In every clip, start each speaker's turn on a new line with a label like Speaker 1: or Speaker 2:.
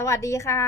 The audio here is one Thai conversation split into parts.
Speaker 1: สวัสดีค่ะ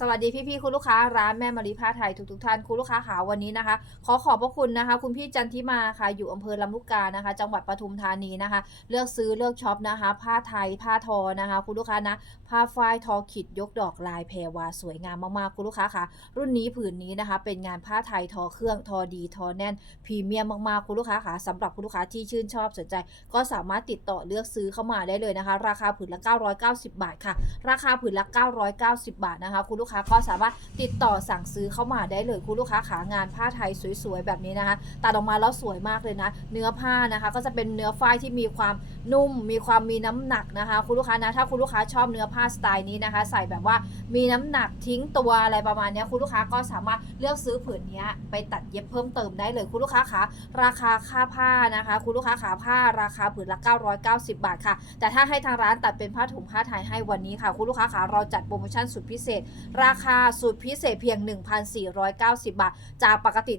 Speaker 1: สวัสดีพี่ๆคุณลูกค้าร้านแม่มารีผ้าไทยทุกๆท่านคุณลูกค้าขาวันนี้นะคะ ขอขอบพระคุณนะคะ คุณพี่จันทิมาค่ะอยู่อำเภอลำลูกกานะคะ จังหวัดปทุมธานีนะคะ เลือกซื้อเลือกช็อปนะคะ ผ้าไทยผ้าทอนะคะ คุณลูกค้านะผ้าฝ้ายทอขิดยกดอกลายแพรวาสวยงามมากๆคุณลูกค้าค่ะ รุ่นนี้ผืนนี้นะคะ เป็นงานผ้าไทยทอเครื่องทอดีทอแน่นพรีเมียมมากๆคุณลูกค้าค่ะสำหรับคุณลูกค้าที่ชื่นชอบสนใจ ก็สามารถติดต่อเลือกซื้อเข้ามาได้เลยนะคะ ราคาผืนละ 990 บาทค่ะ ราคาผืนละ990 บาทนะคะ คุณลูกค้าก็สามารถติดต่อสั่งซื้อเข้ามาได้เลยคุณลูกค้าขางานผ้าไทยสวยๆแบบนี้นะคะตัดออกมาแล้วสวยมากเลยนะ เนื้อผ้านะคะ ก็จะเป็นเนื้อฝ้ายที่มีความนุ่ม มีความมีน้ำหนักนะคะ คุณลูกค้านะถ้าคุณลูกค้าชอบเนื้อผ้าสไตล์นี้นะคะ ใส่แบบว่ามีน้ำหนักทิ้งตัวอะไรประมาณนี้คุณลูกค้าก็สามารถเลือกซื้อผืนนี้ไปตัดเย็บเพิ่มเติมได้เลยคุณลูกค้าคะราคาค่าผ้านะคะ คุณลูกค้าขาผ้าราคาผืนละ 990 บาทค่ะ แต่ถ้าให้ทางร้านตัดเป็นผ้าถุงผ้าไทยให้วันนี้ค่ะ คุณลูกค้าขาเราจัดโปรโมชั่นสุดพิเศษ ราคาสุดพิเศษเพียง 1,490 บาท จากปกติ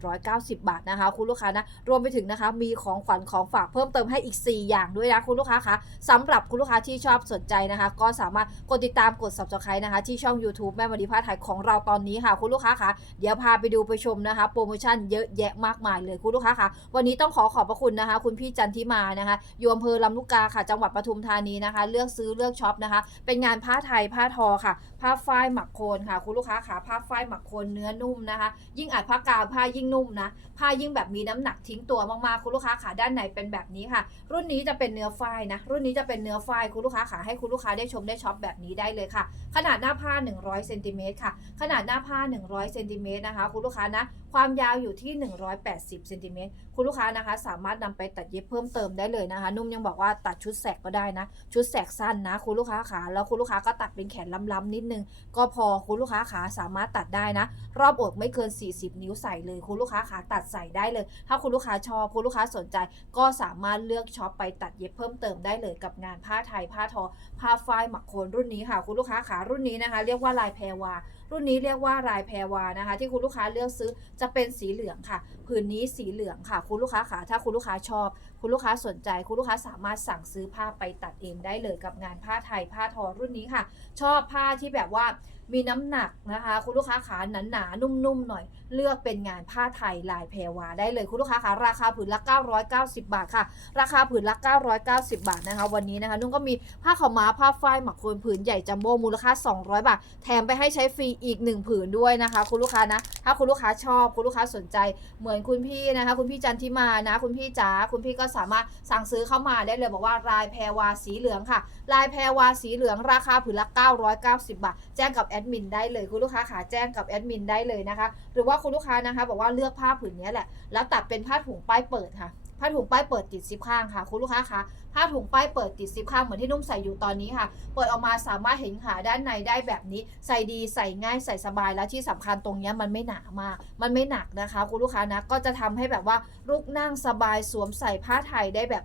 Speaker 1: 1,790 บาทนะคะ คุณลูกค้านะรวมไปถึงนะคะมีของขวัญของฝากเพิ่มเติมให้อีก 4 อย่างด้วยนะคุณลูกค้าคะสำหรับคุณลูกค้าที่ชอบสนใจนะคะ ก็สามารถกดติดตามกด subscribe นะคะ ที่ช่อง YouTube แม่มารีผ้าไทยของเราตอนนี้ค่ะ คุณลูกค้าคะเดี๋ยวพาไปดูไปชมนะคะโปรโมชั่นเยอะแยะมากมายเลยคุณลูกค้าคะวันนี้ต้องขอขอบพระคุณนะคะ คุณพี่จันทิมานะคะอยู่อำเภอลำลูกกาค่ะ จังหวัดปทุมธานีนะคะ เลือกซื้อเลือกช็อปนะคะ เป็นงานผ้าไทยผ้าาทอค่ะ ผ้าฝ้ายหมักโคนค่ะ คุณลูกค้าขาผ้าฝ้ายหมักโคนเนื้อนุ่มนะคะ ยิ่งอัดผ้ากาวผ้ายิ่งนุ่มนะ ผ้ายิ่งแบบมีน้ำหนักทิ้งตัวมากๆ คุณลูกค้าขาด้านในเป็นแบบนี้ค่ะ รุ่นนี้จะเป็นเนื้อฝ้ายนะ รุ่นนี้จะเป็นเนื้อฝ้ายคุณลูกค้าขาให้คุณลูกค้าได้ชมได้ช็อปแบบนี้ได้เลยค่ะ ขนาดหน้าผ้า 100เซนติเมตรค่ะ ขนาดหน้าผ้า 100เซนติเมตรนะคะ คุณลูกค้านะ ความยาวอยู่ที่ 180เซนติเมตรคุณลูกค้านะคะ สามารถนำไปตัดเย็บเพิ่มเติมได้เลยนะคะ นุ่มยังบอกว่าตัดชุดแสกก็ได้นะ ชุดแสกสั้นนะ คุณลูกค้าขาแล้วคุณลูกค้าก็ตัดเป็นขนล้ำๆนิดนึง ก็พอคุณลูกค้าขาสามารถตัดได้นะ รอบอกไม่เกิน 40 นิ้วใส่เลย คุณลูกค้าขาตัดใส่ได้เลย ถ้าคุณลูกค้าชอบคุณลูกค้าสนใจ ก็สามารถเลือกช็อปไปตัดเย็บเพิ่มเติมได้เลยกับงานผ้าไทยผ้าทอผ้าฝ้ายหมักโคนรุ่นนี้ค่ะ คุณลูกค้าขารุ่นนี้นะคะ เรียกว่าลายแพรวารุ่นนี้เรียกว่าลายแพรวานะคะ ที่คุณลูกค้าเลือกซื้อจะเป็นสีเหลืองค่ะ ผืนนี้สีเหลืองค่ะ คุณลูกค้าขาถ้าคุณลูกค้าชอบ คุณลูกค้าสนใจ คุณลูกค้าสามารถสั่งซื้อผ้าไปตัดเองได้เลยกับงานผ้าไทยผ้าทอรุ่นนี้ค่ะ ชอบผ้าที่แบบว่ามีน้ำหนักนะคะ คุณลูกค้าขาหนาหนานุ่มๆหน่อย เลือกเป็นงานผ้าไทยลายแพรวาได้เลยคุณลูกค้าขาราคาผืนละ 990 บาทค่ะ ราคาผืนละ 990 บาทนะคะ วันนี้นะคะ นุ่งก็มีผ้าขาวม้าผ้าฝ้ายหมักโคนผืนใหญ่จัมโบ้มูลค่า 200 บาท แถมไปให้ใช้ฟรีอีก 1 ผืนด้วยนะคะ คุณลูกค้านะ ถ้าคุณลูกค้าชอบคุณลูกค้าสนใจเหมือนคุณพี่นะคะ คุณพี่จันทิมานะ คุณพี่จ๋าคุณพี่ก็สามารถสั่งซื้อเข้ามาได้เลยบอกว่าลายแพรวาสีเหลืองค่ะ ลายแพรวาสีเหลืองราคาผืนละ 990 บาท แจ้งกับอดมินได้เลยคุณลูกค้าขาแจ้งกับแอดมินได้เลยนะคะ หรือว่าคุณลูกค้านะคะ บอกว่าเลือกผ้าผืนนี้แหละ แล้วตัดเป็นผ้าถุงป้ายเปิดค่ะผ้าถุงป้ายเปิดติดซิปข้างค่ะ คุณลูกค้าคะผ้าถุงป้ายเปิดติดซิปข้างเหมือนที่นุ่มใส่อยู่ตอนนี้ค่ะ เปิดออกมาสามารถเห็นขาด้านในได้แบบนี้ ใส่ดีใส่ง่ายใส่สบายแล้วที่สำคัญตรงนี้มันไม่หนามาก มันไม่หนักนะคะ คุณลูกค้านะก็จะทำให้แบบว่าลุกนั่งสบายสวมใส่ผ้าไทยได้แบบ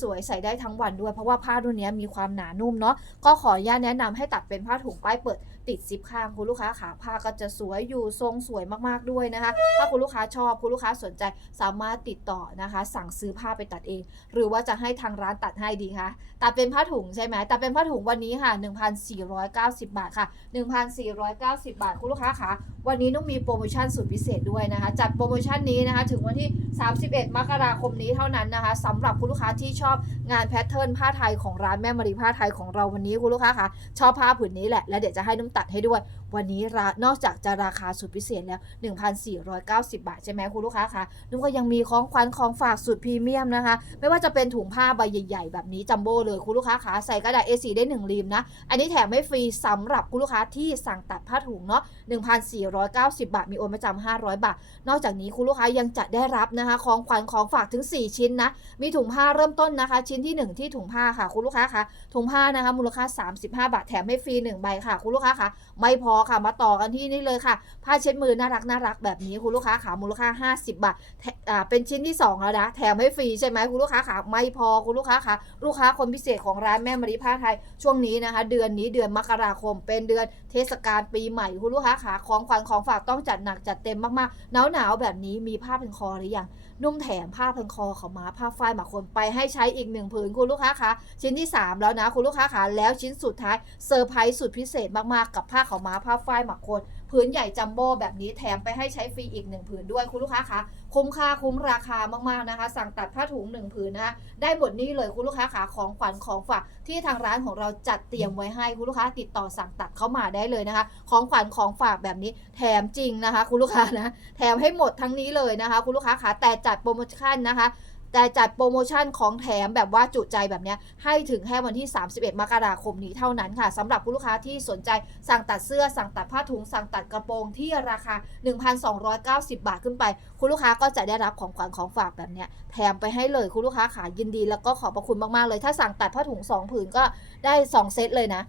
Speaker 1: สวยๆใส่ได้ทั้งวันด้วยเพราะว่าผ้ารุ่นนี้มีความหนานุ่มเนาะก็ขออนุญาตแนะนำให้ตัดเป็นผ้าถุงป้ายเปิด ติดซิปข้างคุณลูกค้าขาผ้าก็จะสวยอยู่ทรงสวยมากๆด้วยนะคะ ถ้าคุณลูกค้าชอบคุณลูกค้าสนใจสามารถติดต่อนะคะ สั่งซื้อผ้าไปตัดเอง หรือว่าจะให้ทางร้านตัดให้ดีคะตัดเป็นผ้าถุงใช่ไหมตัดเป็นผ้าถุงวันนี้ค่ะ 1,490 บาทค่ะ 1,490 บาทคุณลูกค้าคะวันนี้ต้องมีโปรโมชั่นสุดพิเศษด้วยนะคะ จัดโปรโมชั่นนี้นะคะ ถึงวันที่ 31 มกราคมนี้เท่านั้นนะคะสำหรับคุณลูกค้าที่ชอบงานแพทเทิร์นผ้าไทยของร้านแม่มารีผ้าไทยของเราวันนี้คุณลูกค้าคะชอบผ้าผืนนี้แหละแล้วเดี๋ยวจะให้นุ่มตัดให้ด้วย วันนี้นอกจากจะราคาสุดพิเศษแล้ว 1,490 บาทใช่ไหมคุณลูกค้าคะนุ่มก็ยังมีของขวัญของฝากสุดพรีเมียมนะคะ ไม่ว่าจะเป็นถุงผ้าใบใหญ่ ๆ แบบนี้จัมโบ้เลยคุณลูกค้าคะใส่กระดาษ A4 ได้1รีมนะ อันนี้แถมให้ฟรีสำหรับคุณลูกค้าที่สั่งตัดผ้าถุงเนาะ1,490 บาท มีโอนประจำ500 บาท นอกจากนี้คุณลูกค้ายังจะได้รับนะคะของขวัญของฝากถึง 4 ชิ้นนะ มีถุงผ้าเริ่มต้นนะคะ ชิ้นที่ 1 ที่ถุงผ้าค่ะคุณลูกค้าคะถุงผ้านะคะมูลค่า 35 บาทแถมให้ฟรี1ใบค่ะคุณลูกค้าคะไม่พอค่ะมาต่อกันที่นี่เลยค่ะ ผ้าเช็ดมือน่ารักน่ารักแบบนี้คุณลูกค้าขามูลค่า 50 บาทอ่าเป็นชิ้นที่ 2 แล้วนะแถมให้ฟรีใช่ไหมคุณลูกค้าขาไม่พอคุณลูกค้าขาลูกค้าคนพิเศษของร้านแม่มารีผ้าไทยช่วงนี้นะคะ เดือนนี้เดือนมกราคม เป็นเดือนเทศกาลปีใหม่คุณลูกค้าขาของขวัญของฝากต้องจัดหนักจัดเต็มมากๆหนาวหนาวๆแบบนี้มีผ้าพันคอหรือยังนุ่มแถมผ้าพันคอเขามาผ้าฝ้ายหมาคนไปให้ใช้อีกหนึ่งผืนคุณลูกค้าคะชิ้นที่ 3 แล้วนะคุณลูกค้าคะแล้วชิ้นสุดท้ายเซอร์ไพรส์สุดพิเศษมากๆกับผ้าขาวม้าผ้าฝ้ายหมักคนผืนใหญ่จัมโบ้แบบนี้แถมไปให้ใช้ฟรีอีกหนึ่งผืนด้วยคุณลูกค้าคะคุ้มค่าคุ้มราคามากๆนะคะ สั่งตัดผ้าถุงหนึ่งผืนนะคะได้หมดนี่เลยคุณลูกค้าขาของขวัญของฝากที่ทางร้านของเราจัดเตรียมไว้ให้คุณลูกค้าติดต่อสั่งตัดเข้ามาได้เลยนะคะ ของขวัญของฝากแบบนี้แถมจริงนะคะ คุณลูกค้านะแถมให้หมดทั้งนี้เลยนะคะ คุณลูกค้าคะแต่จัดโปรโมชั่นนะคะ แต่จัดโปรโมชั่นของแถมแบบว่าจุใจแบบเนี้ยให้ถึงแค่วันที่ 31 มกราคมนี้เท่านั้นค่ะสำหรับคุณลูกค้าที่สนใจสั่งตัดเสื้อสั่งตัดผ้าถุง สั่งตัดกระโปรงที่ราคา 1,290 บาทขึ้นไป คุณลูกค้าก็จะได้รับของขวัญของฝากแบบเนี้ยแถมไปให้เลยคุณลูกค้าขายินดี แล้วก็ขอบพระคุณมากๆเลย ถ้าสั่งตัดผ้าถุง 2 ผืนก็ได้ 2 เซตเลยนะ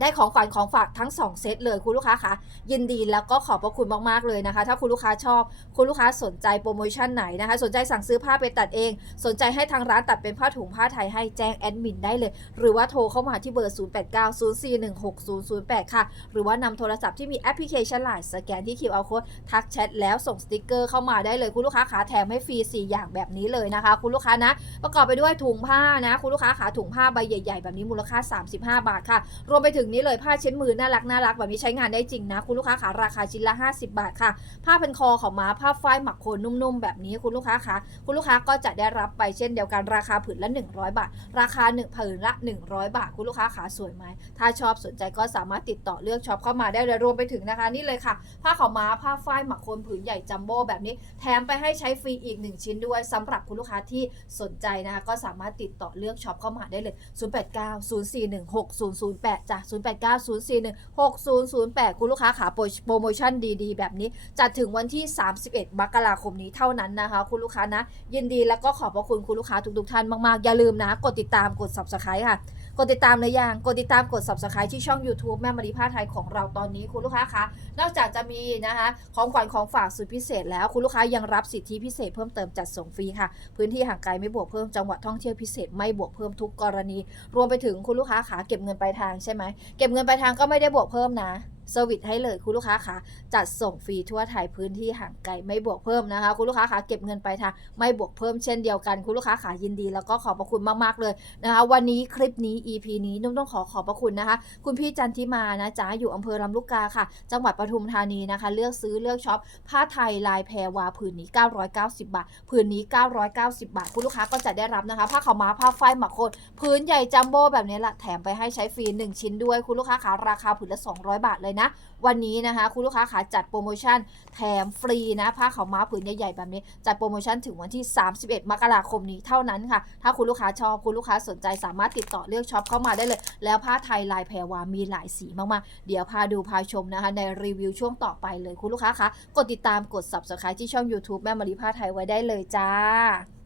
Speaker 1: ได้ของขวัญของฝากทั้ง 2 เซตเลยคุณลูกค้าคะยินดีแล้วก็ขอบพระคุณมากๆเลยนะคะ ถ้าคุณลูกค้าชอบ คุณลูกค้าสนใจโปรโมชั่นไหนนะคะ สนใจสั่งซื้อผ้าไปตัดเอง สนใจให้ทางร้านตัดเป็นผ้าถุงผ้าไทยให้แจ้งแอดมินได้เลย หรือว่าโทรเข้ามาที่เบอร์ 0890416008 ค่ะ หรือว่านำโทรศัพท์ที่มีแอปพลิเคชันไลน์สแกนที่ QR code ทักแชทแล้วส่งสติกเกอร์เข้ามาได้เลยคุณลูกค้าขาแถมให้ฟรี4 อย่างแบบนี้เลยนะคะ คุณลูกค้านะ ประกอบไปด้วยถุงผ้านะ คุณลูกค้าขาถุงผ้าใบใหญ่ ๆ แบบนี้มูลค่า 35 บาทค่ะ รวมไปถึงนี้เลยผ้าเช็ดมือน่ารักน่ารักแบบนี้ใช้งานได้จริงนะ คุณลูกค้าขาราคาชิ้นละ 50 บาทค่ะ ผ้าพันคอของม้าผ้าฝ้ายหมักโคนนุ่มๆ แบบนี้คุณลูกค้าคะคุณลูกค้าก็จะได้รับไปเช่นเดียวกันราคาผืนละ 100 บาท ราคา1ผืนละ 100 บาท คุณลูกค้าขาสวยไหมถ้าชอบสนใจก็สามารถติดต่อเลือกช็อปเข้ามาได้เลยรวมไปถึงนะคะ นี่เลยค่ะ ผ้าขาวม้าผ้าฝ้ายหมักโคนผืนใหญ่จัมโบ้แบบนี้ แถมไปให้ใช้ฟรีอีก 1 ชิ้นด้วยสำหรับคุณลูกค้าที่สนใจนะคะก็สามารถติดต่อเลือกช็อปเข้ามาได้เลย 0890416008จ้ะ0890416008 คุณลูกค้าขาโปรโมชั่นดีๆ แบบนี้จัดถึงวันที่ 31 มกราคมนี้เท่านั้นนะคะ คุณลูกค้านะ ยินดีแล้วก็ขอบพระคุณคุณลูกค้าทุกๆท่านมากๆ อย่าลืมนะ กดติดตามกด subscribe ค่ะ กดติดตามเลยยังกดติดตามกด subscribe ที่ช่อง YouTube แม่มารีผ้าไทยของเราตอนนี้คุณลูกค้าคะนอกจากจะมีนะคะของขวัญของฝากสุดพิเศษแล้วคุณลูกค้ายังรับสิทธิพิเศษเพิ่มเติมจัดส่งฟรีค่ะ พื้นที่ห่างไกลไม่บวกเพิ่มจังหวัดท่องเที่ยวพิเศษไม่บวกเพิ่มทุกกรณี รวมไปถึงคุณลูกค้าขาเก็บเงินปลายทางใช่ไหมเก็บเงินปลายทางก็ไม่ได้บวกเพิ่มนะ เซอร์วิสให้เลยคุณลูกค้าขาจัดส่งฟรีทั่วไทยพื้นที่ห่างไกลไม่บวกเพิ่มนะคะ คุณลูกค้าขาเก็บเงินไปทางไม่บวกเพิ่มเช่นเดียวกัน คุณลูกค้าขายินดี แล้วก็ขอบพระคุณมากๆเลยนะคะวันนี้คลิปนี้ EP นี้นุ่มต้องขอขอบพระคุณนะคะ คุณพี่จันทิมานะจ๊ะอยู่อำเภอลำลูกกาค่ะ จังหวัดปทุมธานีนะคะ เลือกซื้อเลือกช็อปผ้าไทยลายแพรวาผืนนี้ 990 บาทผืนนี้ 990 บาท คุณลูกค้าก็จะได้รับนะคะผ้าขาวม้าผ้าฝ้ายหมักโคนพื้นใหญ่จัมโบ้แบบนี้แหละแถมไปให้ใช้ฟรี1ชิ้นด้วยคุณลูกค้าขาราคาผืนละ 200 บาทเลยนะ วันนี้นะคะ คุณลูกค้าขาจัดโปรโมชั่นแถมฟรีนะผ้าขาวม้าผืนใหญ่ๆแบบนี้ จัดโปรโมชั่นถึงวันที่ 31 มกราคมนี้เท่านั้นค่ะ ถ้าคุณลูกค้าชอบคุณลูกค้าสนใจสามารถติดต่อเลือกช็อปเข้ามาได้เลย แล้วผ้าไทยลายแพรวามีหลายสีมากๆ เดี๋ยวพาดูพาชมนะคะ ในรีวิวช่วงต่อไปเลยคุณลูกค้าคะกดติดตามกด subscribe ที่ช่อง YouTube แม่มารีผ้าไทยไว้ได้เลยจ้า